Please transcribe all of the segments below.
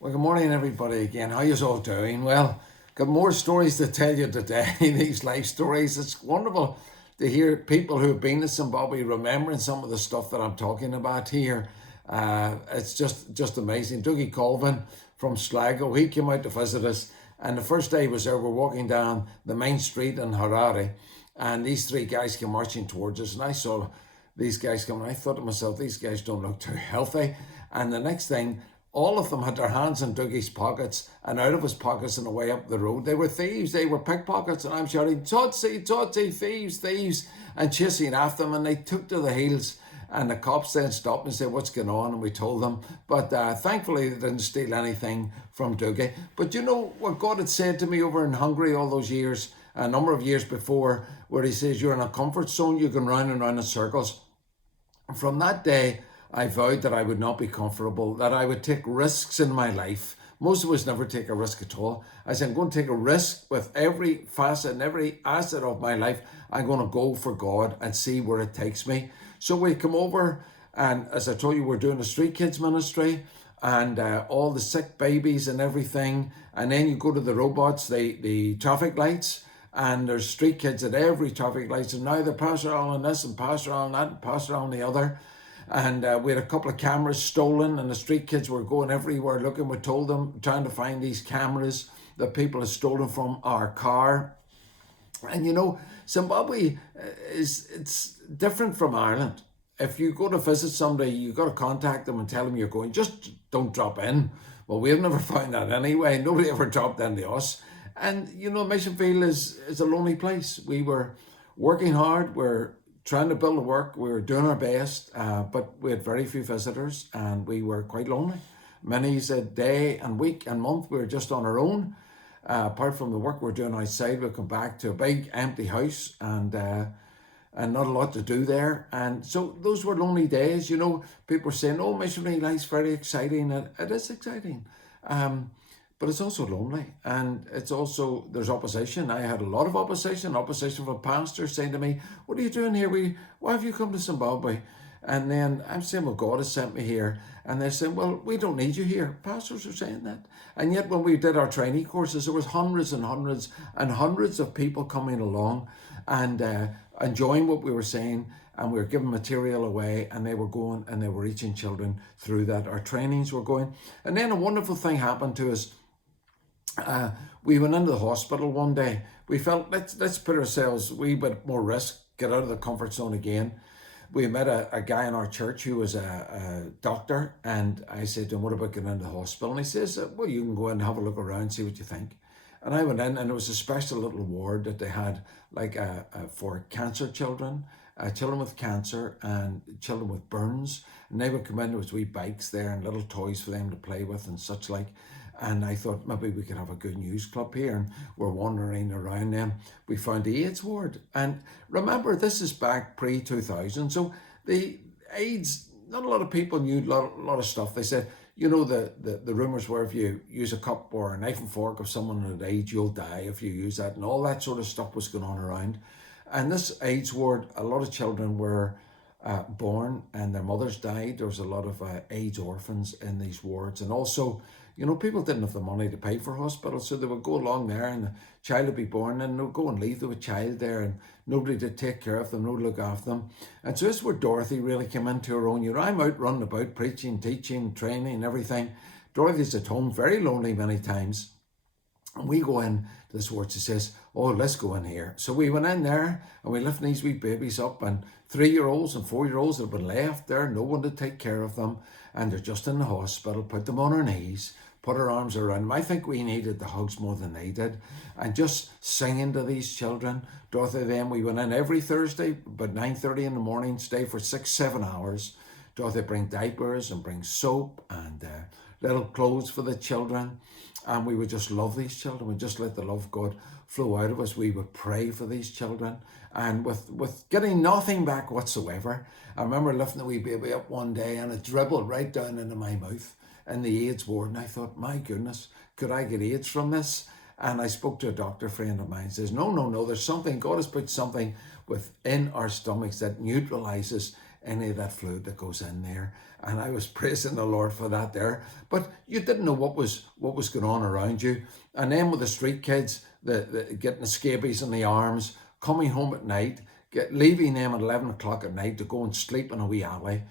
Well, good morning, everybody. Again, how you all doing? Well, got more stories to tell you today. These life stories. It's wonderful to hear people who have been to Zimbabwe remembering some of the stuff that I'm talking about here. It's just amazing. Dougie Colvin from Sligo, he came out to visit us, and the first day he was there, we're walking down the main street in Harare, and these three guys came marching towards us, and I saw these guys coming. I thought to myself, these guys don't look too healthy. And the next thing, all of them had their hands in Dougie's pockets and out of his pockets on the way up the road. They were thieves, they were pickpockets, and I'm shouting, Tootsie, Tootsie, thieves, thieves, and chasing after them. And they took to the heels. And the cops then stopped and said, what's going on? And we told them. But thankfully, they didn't steal anything from Dougie. But you know what God had said to me over in Hungary all those years, a number of years before, where He says, you're in a comfort zone, you can round and round in circles. From that day, I vowed that I would not be comfortable, that I would take risks in my life. Most of us never take a risk at all. I said, I'm going to take a risk with every facet and every asset of my life. I'm going to go for God and see where it takes me. So we come over, and as I told you, we're doing a street kids ministry and all the sick babies and everything. And then you go to the robots, the traffic lights, and there's street kids at every traffic lights. And now they're pastoral on this and pastoral on that and pastoral on the other. And we had a couple of cameras stolen, and the street kids were going everywhere looking. We told them, trying to find these cameras that people had stolen from our car. And you know, Zimbabwe it's different from Ireland. If you go to visit somebody, you got to contact them and tell them you're going. Just don't drop in. Well, we've never found that anyway. Nobody ever dropped into us. And you know, Mission Field is a lonely place. We were working hard. We're trying to build a work. We were doing our best, but we had very few visitors, and we were quite lonely. Many's a day and week and month we were just on our own. Apart from the work we're doing outside, we come back to a big empty house, and not a lot to do there. And so those were lonely days. You know, people were saying, "Oh, missionary life's very exciting," and it is exciting. Um, but it's also lonely, and it's also there's opposition. I had a lot of opposition from pastors saying to me, "What are you doing here? Why have you come to Zimbabwe?" And then I'm saying, "Well, God has sent me here," and they're saying, "Well, we don't need you here." Pastors are saying that, and yet when we did our training courses, there was hundreds and hundreds and hundreds of people coming along, and enjoying what we were saying, and we were giving material away, and they were going and they were reaching children through that. Our trainings were going, and then a wonderful thing happened to us. We went into the hospital one day. We felt let's put ourselves a wee bit more risk, get out of the comfort zone again. We met a guy in our church who was a doctor, and I said to him, "What about getting into the hospital?" And he says, "Well, you can go in and have a look around, see what you think." And I went in, and it was a special little ward that they had, like for cancer children, children with cancer and children with burns. And they would come in, there was wee bikes there and little toys for them to play with and such like. And I thought maybe we could have a good news club here. And we're wandering around them. We found the AIDS ward. And remember, this is back pre 2000. So the AIDS, not a lot of people knew a lot of stuff. They said, you know, the rumors were if you use a cup or a knife and fork of someone at AIDS, you'll die if you use that. And all that sort of stuff was going on around. And this AIDS ward, a lot of children were born and their mothers died. There was a lot of AIDS orphans in these wards. And also, you know, people didn't have the money to pay for hospitals, so they would go along there and the child would be born and they'd go and leave the child there and nobody to take care of them, nobody to look after them. And so this is where Dorothy really came into her own. You know, I'm out running about preaching, teaching, training and everything. Dorothy's at home, very lonely many times. And we go in to this ward. She says, "Oh, let's go in here." So we went in there and we lifted these wee babies up, and 3-year-olds and 4-year-olds have been left there, no one to take care of them, and they're just in the hospital. Put them on our knees, put our arms around them. I think we needed the hugs more than they did, and just singing to these children. Dorothy, then we went in every Thursday, about 9:30 in the morning, stay for 6-7 hours. Dorothy bring diapers and bring soap and little clothes for the children. And we would just love these children. We just let the love of God flow out of us. We would pray for these children. And with getting nothing back whatsoever. I remember lifting the wee baby up one day and it dribbled right down into my mouth in the AIDS ward. And I thought, my goodness, could I get AIDS from this? And I spoke to a doctor friend of mine. Says, no, there's something, God has put something within our stomachs that neutralizes any of that fluid that goes in there. And I was praising the Lord for that there. But you didn't know what was going on around you. And then with the street kids, the getting the scabies in the arms, coming home at night, leaving them at 11 o'clock at night to go and sleep in a wee alley.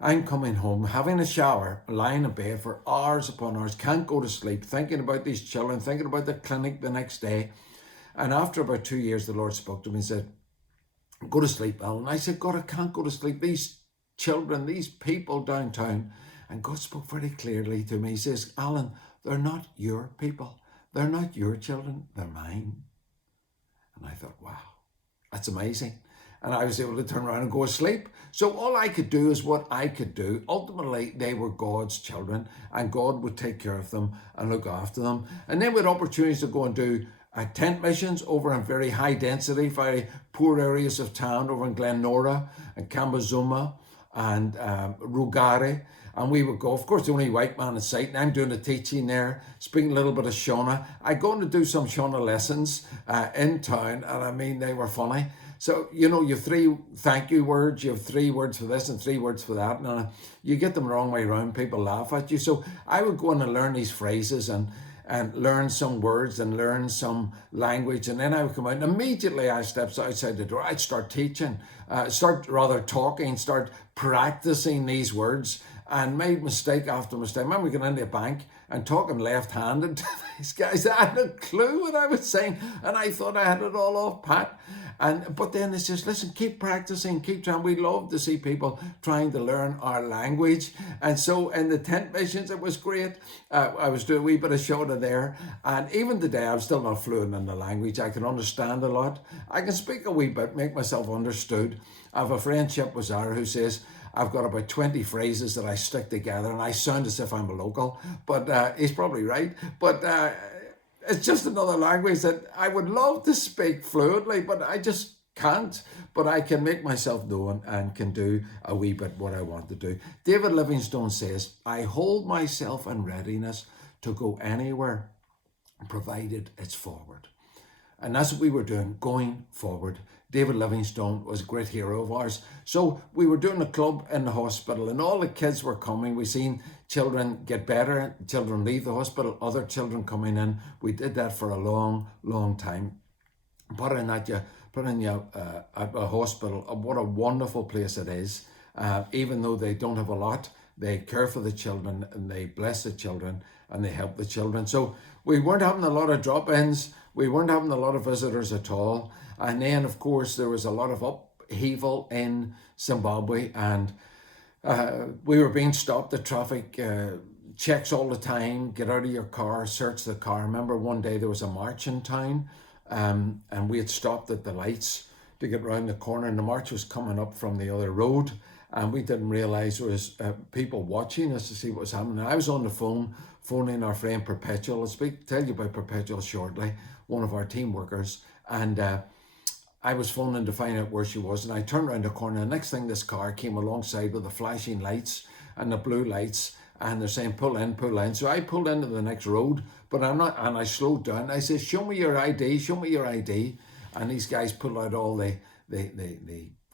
I'm coming home, having a shower, lying in bed for hours upon hours, can't go to sleep, thinking about these children, thinking about the clinic the next day. And after about 2 years, the Lord spoke to me and said, go to sleep, Alan. I said, God, I can't go to sleep. These children, these people downtown. And God spoke very clearly to me. He says, Alan, they're not your people. They're not your children. They're mine. And I thought, wow, that's amazing. And I was able to turn around and go to sleep. So all I could do is what I could do. Ultimately, they were God's children, and God would take care of them and look after them. And then we had opportunities to go and do tent missions over in very high density, very poor areas of town, over in Glenora and Kambazuma and Rugari. And we would go, of course, the only white man in sight, and I'm doing the teaching there, speaking a little bit of Shona. I go to do some Shona lessons in town, and I mean, they were funny. So, you know, you have 3 thank you words, you have 3 words for this and 3 words for that, and you get them the wrong way around, people laugh at you. So I would go in and learn these phrases and learn some words and learn some language, and then I would come out and immediately I stepped outside the door. I'd start teaching, talking, start practicing these words, and made mistake after mistake. I remember going into a bank and talking left-handed to these guys. I had no clue what I was saying, and I thought I had it all off pat. But then it's just, listen, keep practicing, keep trying. We love to see people trying to learn our language. And so in the tent missions, it was great. I was doing a wee bit of Shona there. And even today, I'm still not fluent in the language. I can understand a lot. I can speak a wee bit, make myself understood. I have a friend, Chip Wazar, who says, I've got about 20 phrases that I stick together, and I sound as if I'm a local, but he's probably right. But it's just another language that I would love to speak fluently, but I just can't. But I can make myself known and can do a wee bit what I want to do. David Livingstone says, I hold myself in readiness to go anywhere, provided it's forward. And that's what we were doing, going forward. David Livingstone was a great hero of ours. So we were doing a club in the hospital, and all the kids were coming. We seen children get better, children leave the hospital, other children coming in. We did that for a long, long time. Put in at a hospital. What a wonderful place it is. Even though they don't have a lot, they care for the children and they bless the children and they help the children. So we weren't having a lot of drop-ins. We weren't having a lot of visitors at all. And then, of course, there was a lot of upheaval in Zimbabwe, and we were being stopped at traffic checks all the time. Get out of your car, search the car. I remember one day there was a march in town, and we had stopped at the lights to get round the corner, and the march was coming up from the other road, and we didn't realize there was people watching us to see what was happening. I was on the phone, phoning our friend Perpetual. I'll tell you about Perpetual shortly, one of our team workers, and I was phoning to find out where she was, and I turned around the corner, and the next thing this car came alongside with the flashing lights and the blue lights, and they're saying pull in, pull in. So I pulled into the next road, but I'm not, and I slowed down. I said, show me your ID, show me your ID. And these guys pulled out all the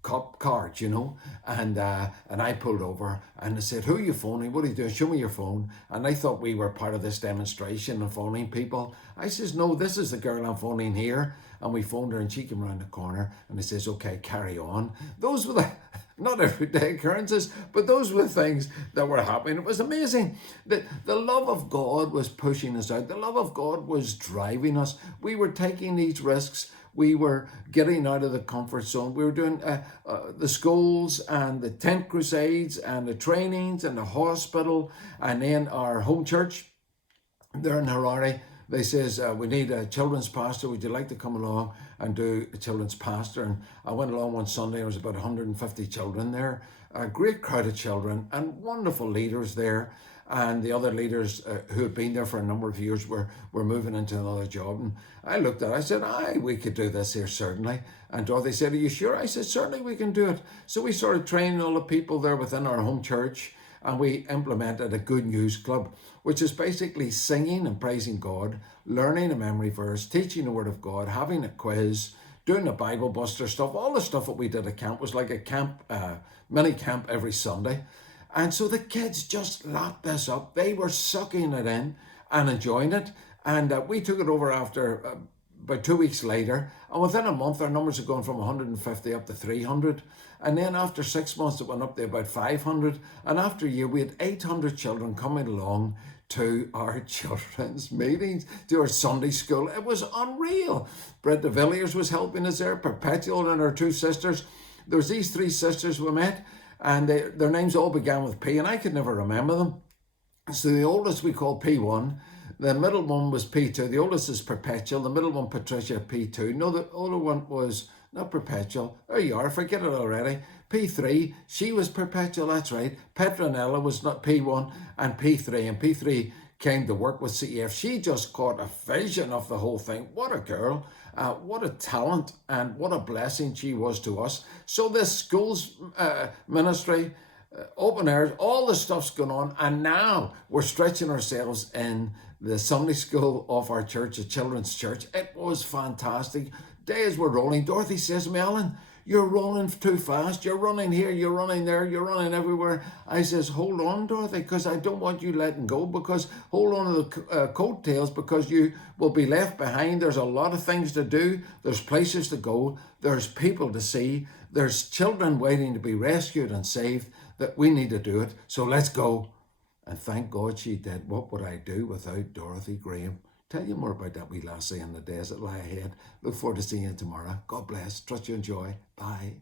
cop cards, you know, and I pulled over, and they said, who are you phoning? What are you doing? Show me your phone. And I thought we were part of this demonstration of phoning people. I says, no, this is the girl I'm phoning here. And we phoned her, and she came around the corner, and they says, okay, carry on. Those were the not everyday occurrences, but those were things that were happening. It was amazing. The love of God was pushing us out. The love of God was driving us. We were taking these risks. We were getting out of the comfort zone. We were doing the schools and the tent crusades and the trainings and the hospital, and then our home church there in Harare. They says, we need a children's pastor. Would you like to come along and do a children's pastor? And I went along one Sunday. There was about 150 children there, a great crowd of children and wonderful leaders there. And the other leaders who had been there for a number of years were moving into another job. And I looked at it, I said, aye, we could do this here, certainly. And Dorothy said, are you sure? I said, certainly we can do it. So we started training all the people there within our home church, and we implemented a Good News Club, which is basically singing and praising God, learning a memory verse, teaching the Word of God, having a quiz, doing the Bible Buster stuff. All the stuff that we did at camp was like a camp, mini camp every Sunday. And so the kids just lapped this up. They were sucking it in and enjoying it. And we took it over after about 2 weeks later. And within a month, our numbers had gone from 150 up to 300. And then after 6 months, it went up to about 500. And after a year, we had 800 children coming along to our children's meetings, to our Sunday school. It was unreal. Brett de Villiers was helping us there, Perpetual and her two sisters. There was these three sisters we met, and their names all began with P, and I could never remember them. So the oldest we called P1, the middle one was P2, the oldest is Perpetual, the middle one Patricia, P2. No, the older one was not Perpetual. There you are, forget it already. P3, she was Perpetual, that's right. Petronella was not P1 and P3, and P3 came to work with CEF. She just caught a vision of the whole thing. What a girl, what a talent, and what a blessing she was to us. So this schools ministry, open airs, all the stuff's going on, and now we're stretching ourselves in the Sunday school of our church, a children's church. It was fantastic. Days were rolling. Dorothy says to me, Alan, you're rolling too fast. You're running here, you're running there, you're running everywhere. I says, hold on, Dorothy, because I don't want you letting go, because hold on to the coattails, because you will be left behind. There's a lot of things to do. There's places to go. There's people to see. There's children waiting to be rescued and saved, that we need to do it. So let's go. And thank God she did. What would I do without Dorothy Graham? Tell you more about that wee lassie in the days that lie ahead. Look forward to seeing you tomorrow. God bless. Trust you enjoy. Bye.